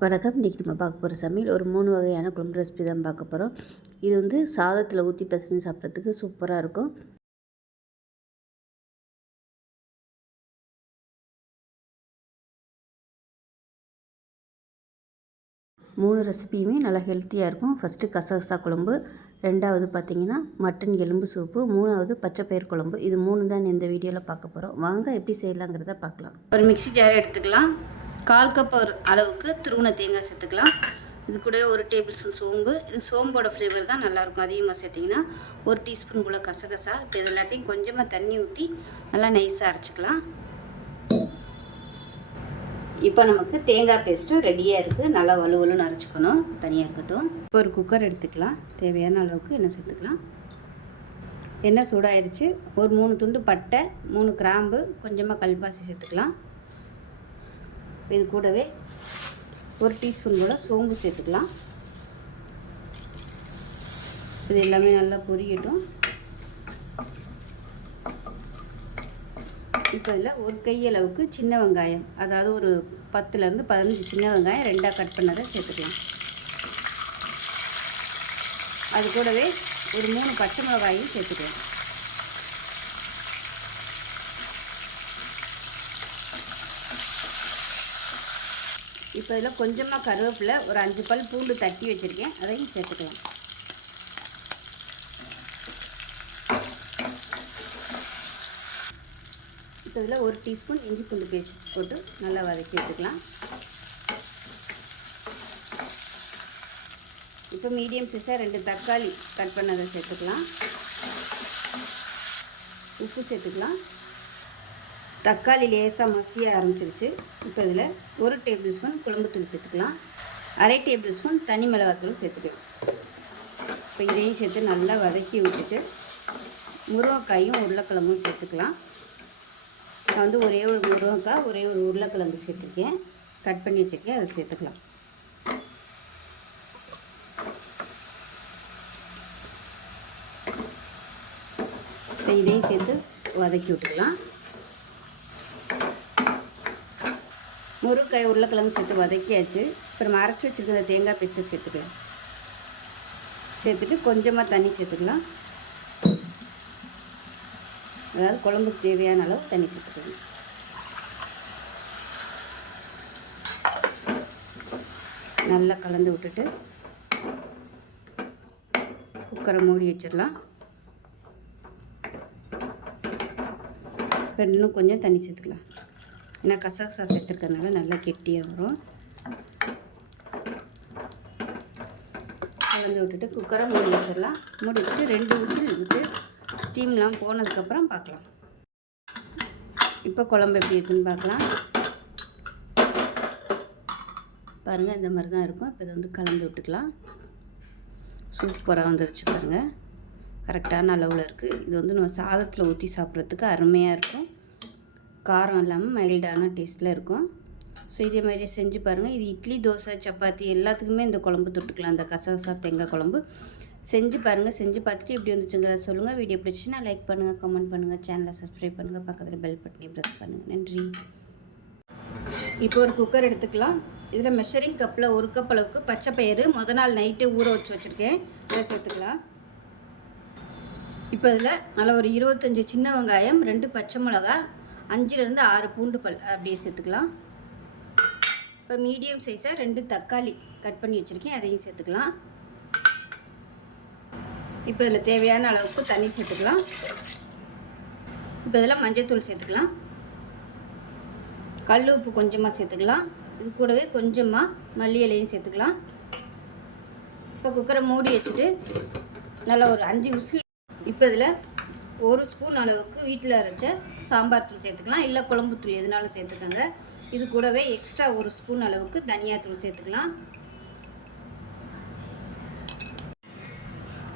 வணக்கம். இன்றைக்கி நம்ம பார்க்க போகிற சமையல் ஒரு 3 வகையான குழம்பு ரெசிபி தான் பார்க்க போகிறோம். இது வந்து சாதத்தில் ஊற்றி பிசைஞ்சு சாப்பிட்றதுக்கு சூப்பராக இருக்கும். 3 ரெசிபியுமே நல்லா ஹெல்த்தியாக இருக்கும். ஃபஸ்ட்டு கசகசா குழம்பு, 2வது பார்த்திங்கன்னா மட்டன் எலும்பு சூப்பு, 3வது பச்சைப்பயிர் குழம்பு. இது 3 தான் இந்த வீடியோவில் பார்க்க போகிறோம். வாங்க எப்படி செய்யலாங்கிறத பார்க்கலாம். ஒரு மிக்ஸி ஜார் எடுத்துக்கலாம். 1/4 கப் அளவுக்கு துருவின தேங்காய் சேர்த்துக்கலாம். இது கூட 1 டேபிள் ஸ்பூன் சோம்பு. இது சோம்போட ஃப்ளேவர் தான் நல்லாயிருக்கும். அதிகமாக சேர்த்திங்கன்னா 1 டீஸ்பூன் போல் கசகசா. இப்போ இது எல்லாத்தையும் கொஞ்சமாக தண்ணி ஊற்றி நல்லா நைஸாக அரைச்சிக்கலாம். இப்போ நமக்கு தேங்காய் பேஸ்ட்டும் ரெடியாக இருக்குது. நல்லா வலுவலுன்னு அரைச்சிக்கணும். தனியாக இருக்கட்டும். இப்போ ஒரு குக்கர் எடுத்துக்கலாம். தேவையான அளவுக்கு எண்ணெய் சேர்த்துக்கலாம். எண்ணெய் சூடாயிருச்சு. ஒரு 3 துண்டு பட்டை, 3 கிராம்பு, கொஞ்சமாக கல்பாசி சேர்த்துக்கலாம். இது கூடவே 1 டீஸ்பூன் போல் சோம்பு சேர்த்துக்கலாம். இது எல்லாமே நல்லா பொரியட்டும். இப்போ இதில் 1 கையளவுக்கு சின்ன வெங்காயம், அதாவது ஒரு 10லேருந்து 15 சின்ன வெங்காயம் 2ஆக கட் பண்ணதை சேர்த்துக்கலாம். அது கூடவே ஒரு 3 பச்சை மிளகாயும் சேர்த்துக்கலாம். இப்போ இதில் கொஞ்சமாக கருவேப்பிலை, ஒரு 5 பல் பூண்டு தட்டி வச்சுருக்கேன், அதையும் சேர்த்துக்கலாம். இப்போ இதில் 1 டீஸ்பூன் இஞ்சி பூண்டு பேஸ்ட் போட்டு நல்லா வதக்கி வச்சுக்கலாம். இப்போ மீடியம் சைஸாக 2 தக்காளி கட் பண்ணதை சேர்த்துக்கலாம். உப்பு சேர்த்துக்கலாம். தக்காளி லேசாக மசிய ஆரம்பிச்சிருச்சு. இப்போ இதில் 1 டேபிள் ஸ்பூன் குழம்புத்தூள் சேர்த்துக்கலாம். 1/2 டேபிள் ஸ்பூன் தனி மிளகாத்தூள் சேர்த்துக்கலாம். இப்போ இதையும் சேர்த்து நல்லா வதக்கி விட்டுட்டு முருங்கைக்காயும் உருளைக்கிழங்கும் சேர்த்துக்கலாம். நான் வந்து ஒரே ஒரு முருங்கைக்காய், ஒரே ஒரு உருளைக்கிழங்கு சேர்த்துருக்கேன், கட் பண்ணி வச்சுருக்கேன், அதை சேர்த்துக்கலாம். இப்போ இதையும் சேர்த்து வதக்கி விட்டுக்கலாம். முருங்கைக்காய் உருளைக்கிழங்கு சேர்த்து வதக்கியாச்சு. அப்புறம் அரைச்சி வச்சுருக்கிற தேங்காய் பேஸ்ட்டு சேர்த்துக்கலாம். சேர்த்துட்டு கொஞ்சமாக தண்ணி சேர்த்துக்கலாம். அதாவது குழம்புக்கு தேவையான அளவு தண்ணி சேர்த்துக்கலாம். நல்லா கலந்து விட்டுட்டு குக்கரை மூடி வச்சிடலாம். இன்னும் கொஞ்சம் தண்ணி சேர்த்துக்கலாம். ஏன்னா கசகசா சேர்த்துருக்கறதுனால நல்லா கெட்டியாக வரும். கலந்து விட்டுட்டு குக்கரை மூடி வச்சிடலாம். மூடி வச்சுட்டு 2 விசில் விட்டு ஸ்டீம்லாம் போனதுக்கப்புறம் பார்க்கலாம். இப்போ குழம்பு எப்படி இருக்குன்னு பார்க்கலாம். பாருங்கள், இந்த மாதிரி தான் இருக்கும். இப்போ இதை வந்து கலந்து விட்டுக்கலாம். சூப்பராக வந்துருச்சு பாருங்கள். கரெக்டான அளவில் இருக்குது. இது வந்து நம்ம சாதத்தில் ஊற்றி சாப்பிட்றதுக்கு அருமையாக இருக்கும். காரம் இல்லாமல் மைல்டான டேஸ்ட்டில் இருக்கும். ஸோ இதே மாதிரியே செஞ்சு பாருங்கள். இது இட்லி, தோசை, சப்பாத்தி எல்லாத்துக்குமே இந்த குழம்பு தொட்டுக்கலாம். அந்த கசகசா தேங்காய் குழம்பு செஞ்சு பாருங்கள். செஞ்சு பார்த்துட்டு எப்படி வந்துச்சுங்கிறத சொல்லுங்கள். வீடியோ பிடிச்சின்னா லைக் பண்ணுங்கள், கமெண்ட் பண்ணுங்கள், சேனலை சப்ஸ்கிரைப் பண்ணுங்கள், பக்கத்தில் பெல் பட்டனையும் ப்ரெஸ் பண்ணுங்கள். நன்றி. இப்போ ஒரு குக்கர் எடுத்துக்கலாம். இதில் மெஷரிங் கப்பில் 1 கப் அளவுக்கு பச்சை பயிறு முத நாள் நைட்டு ஊற வச்சு வச்சுருக்கேன், இதை சேர்த்துக்கலாம். இப்போ இதில் நல்லா ஒரு 25 சின்ன வெங்காயம், 2 பச்சை மிளகா, 5லேருந்து 6 பூண்டு பல் அப்படியே சேர்த்துக்கலாம். இப்போ மீடியம் சைஸாக 2 தக்காளி கட் பண்ணி வச்சுருக்கேன், அதையும் சேர்த்துக்கலாம். இப்போ இதில் தேவையான அளவுக்கு தண்ணி சேர்த்துக்கலாம். இப்போ இதில் மஞ்சள்தூள் சேர்த்துக்கலாம். கல் உப்பு கொஞ்சமாக சேர்த்துக்கலாம். இது கூடவே கொஞ்சமாக மல்லி இலையும் சேர்த்துக்கலாம். இப்போ குக்கரை மூடி வச்சுட்டு நல்லா ஒரு 5 விசில். இப்போ இதில் 1 ஸ்பூன் அளவுக்கு வீட்டில் அரைச்ச சாம்பார் தூள் சேர்த்துக்கலாம். இல்லை குழம்புத்தூள் எதுனாலும் சேர்த்துக்கோங்க. இது கூடவே எக்ஸ்ட்ரா 1 ஸ்பூன் அளவுக்கு தனியாத்தூள் சேர்த்துக்கலாம்.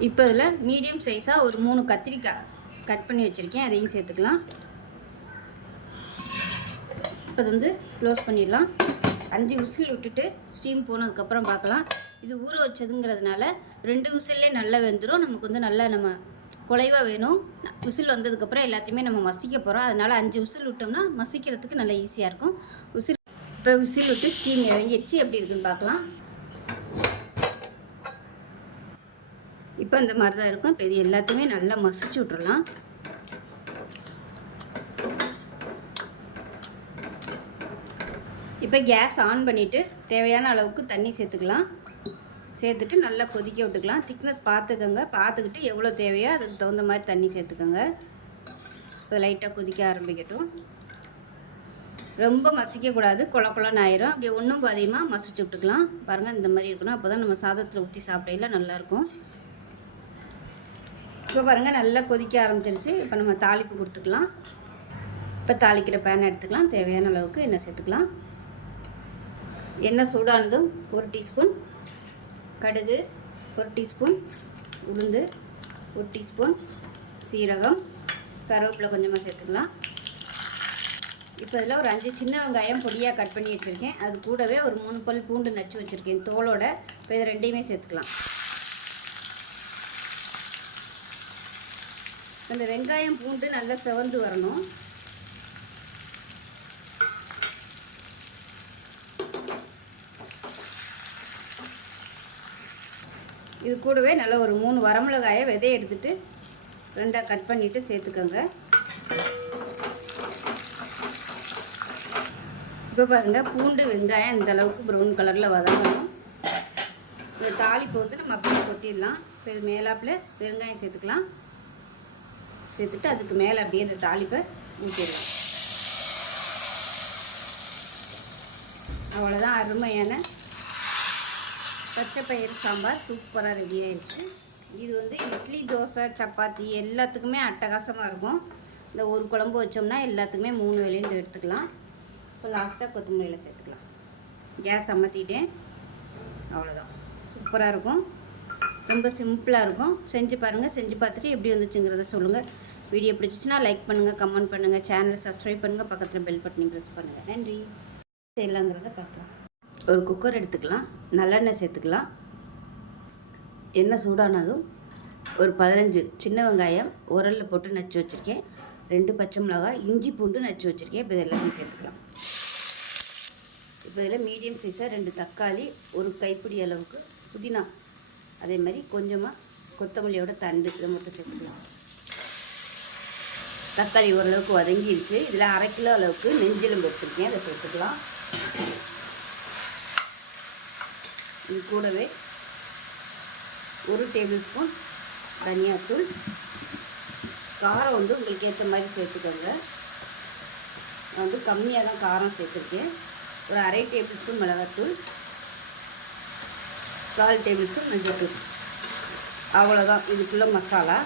இப்போ இதில் மீடியம் சைஸாக ஒரு 3 கத்திரிக்காய் கட் பண்ணி வச்சுருக்கேன், அதையும் சேர்த்துக்கலாம். இப்போ இது வந்து க்ளோஸ் பண்ணிடலாம். 5 விசில் விட்டுட்டு ஸ்டீம் போனதுக்கப்புறம் பார்க்கலாம். இது ஊற வச்சதுங்கிறதுனால 2 விசில்லே நல்லா வெந்துடும். நமக்கு வந்து நல்லா நம்ம குலைவாக வேணும். விசில் வந்ததுக்கப்புறம் எல்லாத்தையுமே நம்ம மசிக்க போகிறோம். அதனால் 5 விசில் விட்டோம்னா மசிக்கிறதுக்கு நல்லா ஈஸியாக இருக்கும். விசில் இப்போ விசில் விட்டு ஸ்டீம் இறங்கிடுச்சு. எப்படி இருக்குன்னு பார்க்கலாம். இப்போ இந்த மாதிரி தான் இருக்கும். இப்போ இது எல்லாத்தையுமே நல்லா மசிச்சு விட்றலாம். இப்போ கேஸ் ஆன் பண்ணிவிட்டு தேவையான அளவுக்கு தண்ணி சேர்த்துக்கலாம். சேர்த்துட்டு நல்லா கொதிக்க விட்டுக்கலாம். திக்னஸ் பார்த்துக்கோங்க. பார்த்துக்கிட்டு எவ்வளோ தேவையோ அதுக்கு தகுந்த மாதிரி தண்ணி சேர்த்துக்கோங்க. இப்போ லைட்டாக கொதிக்க ஆரம்பிக்கட்டும். ரொம்ப மசிக்கக்கூடாது, குழக்குழன்னு ஆயிரும். அப்படி ஒன்றும் அதிகமாக மசிச்சு விட்டுக்கலாம். பாருங்கள், இந்த மாதிரி இருக்கணும். அப்போ தான் நம்ம சாதத்தில் ஊற்றி சாப்பிடையில நல்லாயிருக்கும். இப்போ பாருங்கள், நல்லா கொதிக்க ஆரம்பிச்சிருச்சு. இப்போ நம்ம தாளிப்பு கொடுத்துக்கலாம். இப்போ தாளிக்கிற பேன் எடுத்துக்கலாம். தேவையான அளவுக்கு எண்ணெய் சேர்த்துக்கலாம். எண்ணெய் சூடானதும் 1 டீஸ்பூன் கடுகு, 1 டீஸ்பூன் உளுந்து, 1 டீஸ்பூன் சீரகம், கருவேப்பிலை கொஞ்சமாக சேர்த்துக்கலாம். இப்போ இதில் ஒரு 5 சின்ன வெங்காயம் பொடியாக கட் பண்ணி வச்சுருக்கேன். அது கூடவே ஒரு 3 பல் பூண்டு நச்சு வச்சுருக்கேன் தோலோட. இப்போ இது ரெண்டையுமே சேர்த்துக்கலாம். இந்த வெங்காயம் பூண்டு நல்லா செவந்து வரணும். இது கூடவே நல்லா ஒரு 3 வரமிளகாயை விதையை எடுத்துகிட்டு 2ஆக கட் பண்ணிவிட்டு சேர்த்துக்கோங்க. இப்போ பாருங்கள், பூண்டு வெங்காயம் இந்த அளவுக்கு ப்ரௌன் கலரில் வதங்கணும். இந்த தாளிப்பு வந்து நம்ம அப்படியே கொட்டிடலாம். இப்போ இது மேலாப்பில் வெங்காயம் சேர்த்துக்கலாம். சேர்த்துட்டு அதுக்கு மேலே அப்படியே இந்த தாளிப்பை ஊற்றிடலாம். அவ்வளோதான், அருமையான பச்சை பயிறு சாம்பார் சூப்பராக ரெடி ஆயிடுச்சு. இது வந்து இட்லி, தோசை, சப்பாத்தி எல்லாத்துக்குமே அட்டகாசமாக இருக்கும். இந்த ஒரு குழம்பு வச்சோம்னா எல்லாத்துக்குமே 3 வேளையும் எடுத்துக்கலாம். இப்போ லாஸ்ட்டாக கொத்தமல்லியில் சேர்த்துக்கலாம். கேஸ் அமர்த்திட்டேன். அவ்வளோதான், சூப்பராக இருக்கும். ரொம்ப சிம்பிளாக இருக்கும். செஞ்சு பாருங்கள். செஞ்சு பார்த்துட்டு எப்படி வந்துச்சுங்கிறத சொல்லுங்கள். வீடியோ பிடிச்சிச்சின்னா லைக் பண்ணுங்கள், கமெண்ட் பண்ணுங்கள், சேனலை சப்ஸ்கிரைப் பண்ணுங்கள், பக்கத்தில் பெல் பட்டனையும் ப்ரெஸ் பண்ணுங்கள். நன்றி. செய்யலாங்கிறத பார்க்கலாம். ஒரு குக்கர் எடுத்துக்கலாம். நல்லெண்ணெய் சேர்த்துக்கலாம். எண்ணெய் சூடானதும் ஒரு 15 சின்ன வெங்காயம் உரலில் போட்டு நச்சு வச்சுருக்கேன். 2 பச்சை மிளகாய், இஞ்சி பூண்டு நச்சு வச்சுருக்கேன். இப்போ இதெல்லாமே சேர்த்துக்கலாம். இப்போ இதில் மீடியம் சைஸாக 2 தக்காளி, ஒரு கைப்பிடி அளவுக்கு புதினா, அதே மாதிரி கொஞ்சமாக கொத்தமல்லியோட தண்டு, இதை மட்டும் சேர்த்துக்கலாம். தக்காளி ஓரளவுக்கு வதங்கிடுச்சு. இதில் 1/2 கிலோ அளவுக்கு நெஞ்செலும்பு எடுத்துருக்கேன். அதை சேர்த்துக்கலாம். இது கூடவே 1 டேபிள் ஸ்பூன் தனியாத்தூள். காரம் வந்து உங்களுக்கு ஏற்ற மாதிரி சேர்த்துக்கோங்க. நான் வந்து கம்மியாக தான் காரம் சேர்த்துருக்கேன். ஒரு 1/2 டேபிள் ஸ்பூன் மிளகாத்தூள், 1/4 டேபிள் ஸ்பூன் மஞ்சள்தூள். அவ்வளோதான் இதுக்குள்ளே மசாலா.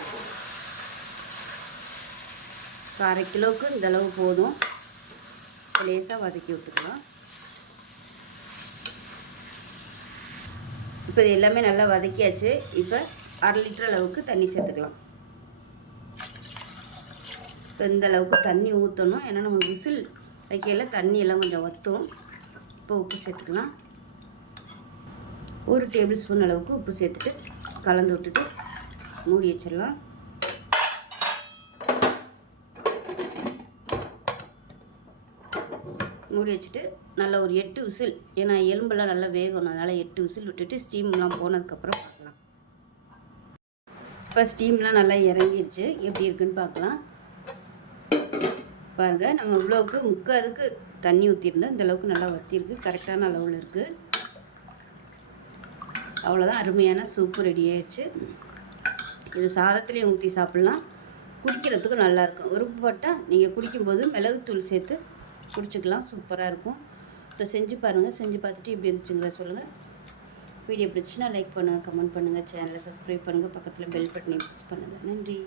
1/2 கிலோவுக்கு இந்தளவு போதும். லேசாக வதக்கி விட்டுக்கலாம். இப்போ இது எல்லாமே நல்லா வதக்கியாச்சு. இப்போ 1/2 லிட்டர் அளவுக்கு தண்ணி சேர்த்துக்கலாம். இப்போ இந்த அளவுக்கு தண்ணி ஊற்றணும். ஏன்னா நம்ம விசில் வைக்கையில் தண்ணி எல்லாம் கொஞ்சம் வற்றும். இப்போ உப்பு சேர்த்துக்கலாம். 1 டேபிள் ஸ்பூன் அளவுக்கு உப்பு சேர்த்துட்டு கலந்து விட்டுட்டு மூடி வச்சிடலாம். மூடி வச்சுட்டு நல்லா ஒரு 8 விசில், ஏன்னா எலும்பெல்லாம் நல்லா வேகணும், அதனால் 8 விசில் விட்டுட்டு ஸ்டீம்லாம் போனதுக்கப்புறம் பார்க்கலாம். இப்போ ஸ்டீம்லாம் நல்லா இறங்கிடுச்சு. எப்படி இருக்குன்னு பார்க்கலாம். பாருங்கள், நம்ம இவ்வளோவுக்கு முக்காதுக்கு தண்ணி ஊற்றிருந்தோம். இந்தளவுக்கு நல்லா வற்றிருக்கு. கரெக்டான அளவில் இருக்குது. அவ்வளோதான், அருமையான சூப்பு ரெடி ஆயிடுச்சு. இது சாதத்துலேயும் ஊற்றி சாப்பிட்லாம். குடிக்கிறதுக்கும் நல்லாயிருக்கும். விருப்பப்பட்டால் நீங்கள் குடிக்கும்போது மிளகுத்தூள் சேர்த்து குடிச்சிக்கலாம். சூப்பராக இருக்கும். ஸோ செஞ்சு பாருங்கள். செஞ்சு பார்த்துட்டு எப்படி இருந்துச்சுங்களா சொல்லுங்கள். வீடியோ பிடிச்சின்னா லைக் பண்ணுங்கள், கமெண்ட் பண்ணுங்கள், சேனலை சப்ஸ்கிரைப் பண்ணுங்கள், பக்கத்தில் பெல் பட்டனை ப்ரெஸ் பண்ணுங்கள். நன்றி.